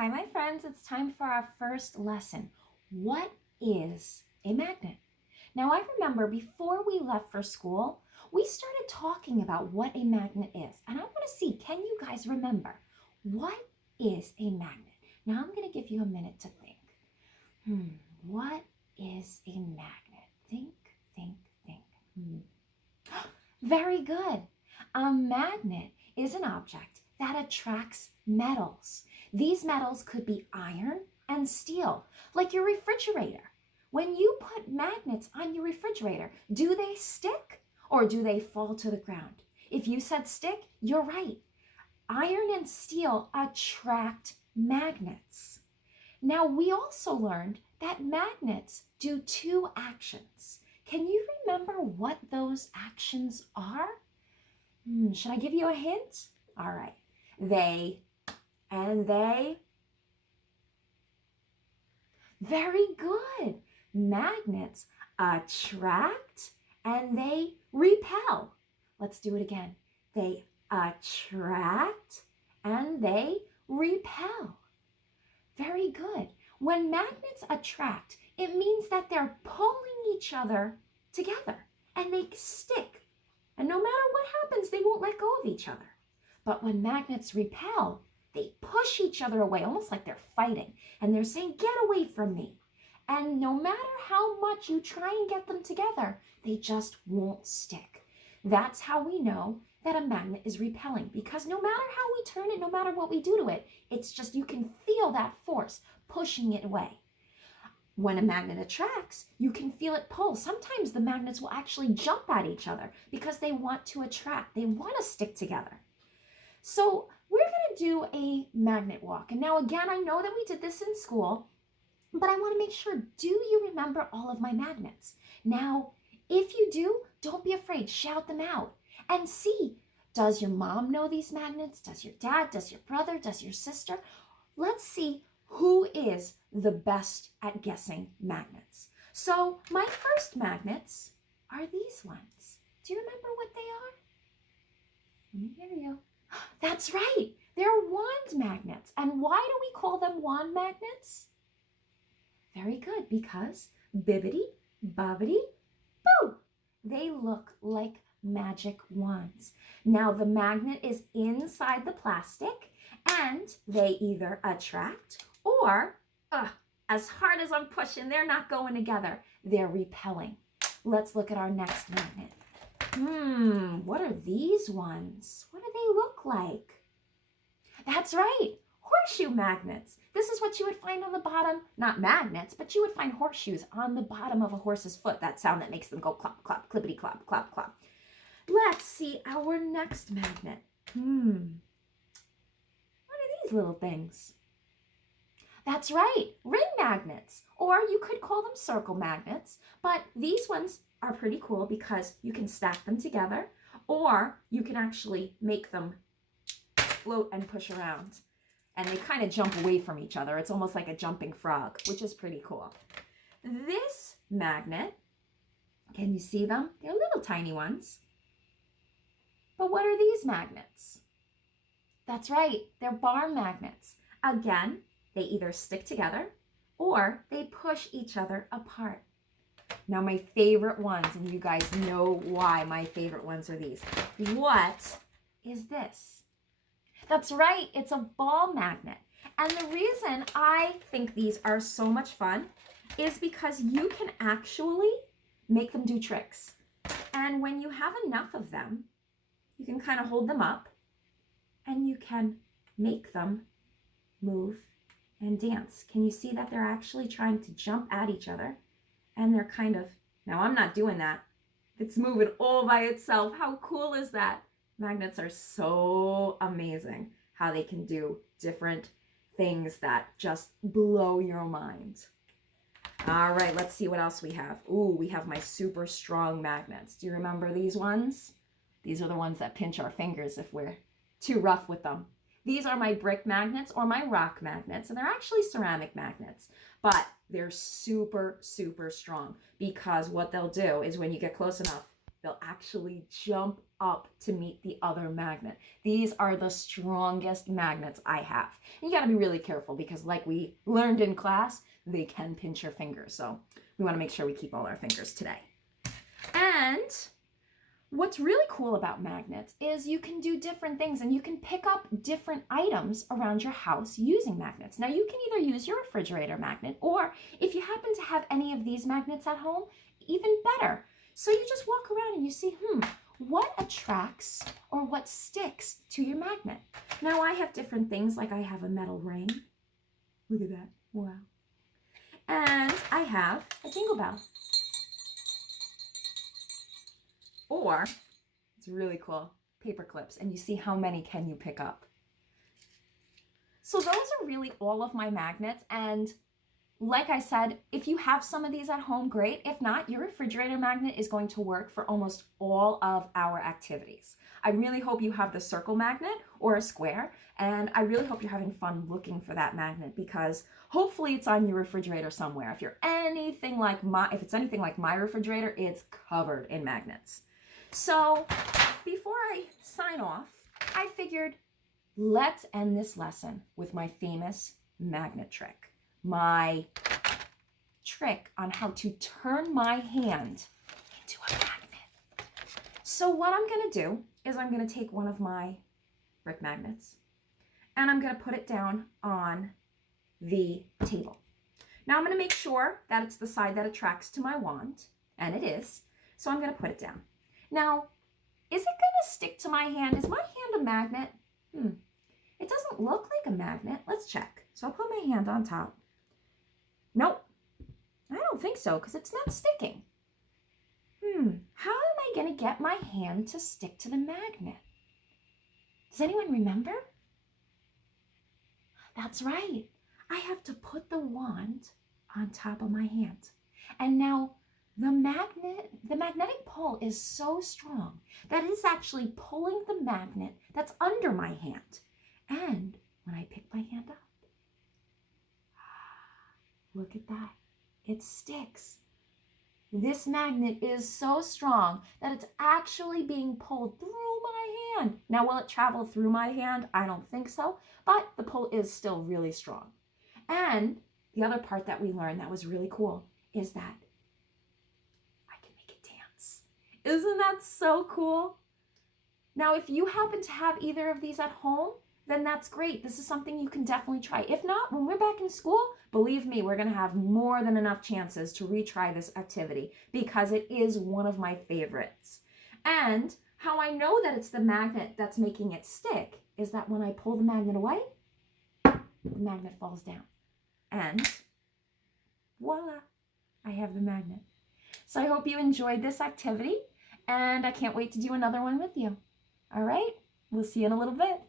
Hi, my friends. It's time for our first lesson. What is a magnet? Now, I remember before we left for school, we started talking about what a magnet is. And I want to see, can you guys remember? What is a magnet? Now, I'm going to give you a minute to think. What is a magnet? Think, think, think. Very good. A magnet is an object that attracts metals. These metals could be iron and steel, like your refrigerator. When you put magnets on your refrigerator, do they stick or do they fall to the ground? If you said stick, you're right. Iron and steel attract magnets. Now, we also learned that magnets do two actions. Can you remember what those actions are? Should I give you a hint? All right. They. Very good. Magnets attract and they repel. Let's do it again. They attract and they repel. Very good. When magnets attract, it means that they're pulling each other together and they stick. And no matter what happens, they won't let go of each other. But when magnets repel, they push each other away, almost like they're fighting. And they're saying, get away from me. And no matter how much you try and get them together, they just won't stick. That's how we know that a magnet is repelling, because no matter how we turn it, no matter what we do to it, it's just you can feel that force pushing it away. When a magnet attracts, you can feel it pull. Sometimes the magnets will actually jump at each other because they want to attract. They want to stick together. So we're going to do a magnet walk. And now again, I know that we did this in school, but I want to make sure, do you remember all of my magnets? Now, if you do, don't be afraid. Shout them out and see, does your mom know these magnets? Does your dad? Does your brother? Does your sister? Let's see who is the best at guessing magnets. So my first magnets are these ones. Do you remember what they are? Let me hear you. That's right. They're wand magnets. And why do we call them wand magnets? Very good, because bibbidi, bobbidi, boo. They look like magic wands. Now the magnet is inside the plastic and they either attract or, as hard as I'm pushing, they're not going together. They're repelling. Let's look at our next magnet. What are these ones? What do they look like? That's right, horseshoe magnets. This is what you would find on the bottom, not magnets, but you would find horseshoes on the bottom of a horse's foot. That sound that makes them go clop, clop, clippity, clop, clop, clop. Let's see our next magnet. What are these little things? That's right, ring magnets, or you could call them circle magnets, but these ones are pretty cool because you can stack them together, or you can actually make them float and push around, and they kind of jump away from each other. It's almost like a jumping frog, which is pretty cool. This magnet, can you see them? They're little tiny ones. But what are these magnets? That's right, they're bar magnets. Again, they either stick together or they push each other apart. Now my favorite ones, and you guys know why my favorite ones are these. What is this? That's right, it's a ball magnet. And the reason I think these are so much fun is because you can actually make them do tricks. And when you have enough of them, you can kind of hold them up and you can make them move and dance. Can you see that they're actually trying to jump at each other? And they're kind of, now I'm not doing that. It's moving all by itself. How cool is that? Magnets are so amazing how they can do different things that just blow your mind. All right, let's see what else we have. Ooh, we have my super strong magnets. Do you remember these ones? These are the ones that pinch our fingers if we're too rough with them. These are my brick magnets or my rock magnets, and they're actually ceramic magnets, but they're super, super strong because what they'll do is when you get close enough, they'll actually jump up to meet the other magnet. These are the strongest magnets I have. And you got to be really careful because like we learned in class, they can pinch your fingers. So we want to make sure we keep all our fingers today. And what's really cool about magnets is you can do different things and you can pick up different items around your house using magnets. Now you can either use your refrigerator magnet, or if you happen to have any of these magnets at home, even better. So you just walk around and you see, what attracts or what sticks to your magnet? Now I have different things, like I have a metal ring. Look at that, wow. And I have a jingle bell. Or, it's really cool, paper clips, and you see how many can you pick up. So those are really all of my magnets, and like I said, if you have some of these at home, great. If not, your refrigerator magnet is going to work for almost all of our activities. I really hope you have the circle magnet or a square, and I really hope you're having fun looking for that magnet, because hopefully it's on your refrigerator somewhere. If it's anything like my refrigerator, it's covered in magnets. So before I sign off, I figured let's end this lesson with my famous magnet trick. My trick on how to turn my hand into a magnet. So what I'm going to do is I'm going to take one of my brick magnets and I'm going to put it down on the table. Now I'm going to make sure that it's the side that attracts to my wand, and it is. So I'm going to put it down. Now, is it going to stick to my hand? Is my hand a magnet? It doesn't look like a magnet. Let's check. So I'll put my hand on top. Nope, I don't think so, because it's not sticking. How am I going to get my hand to stick to the magnet? Does anyone remember? That's right. I have to put the wand on top of my hand. And now the magnetic pull is so strong that it's actually pulling the magnet that's under my hand. And when I pick my hand up, look at that, it sticks. This magnet is so strong that it's actually being pulled through my hand. Now, will it travel through my hand? I don't think so, but the pull is still really strong. And the other part that we learned that was really cool is that I can make it dance. Isn't that so cool? Now, if you happen to have either of these at home, then that's great. This is something you can definitely try. If not, when we're back in school, believe me, we're going to have more than enough chances to retry this activity because it is one of my favorites. And how I know that it's the magnet that's making it stick is that when I pull the magnet away, the magnet falls down. And voila, I have the magnet. So I hope you enjoyed this activity, and I can't wait to do another one with you. All right, we'll see you in a little bit.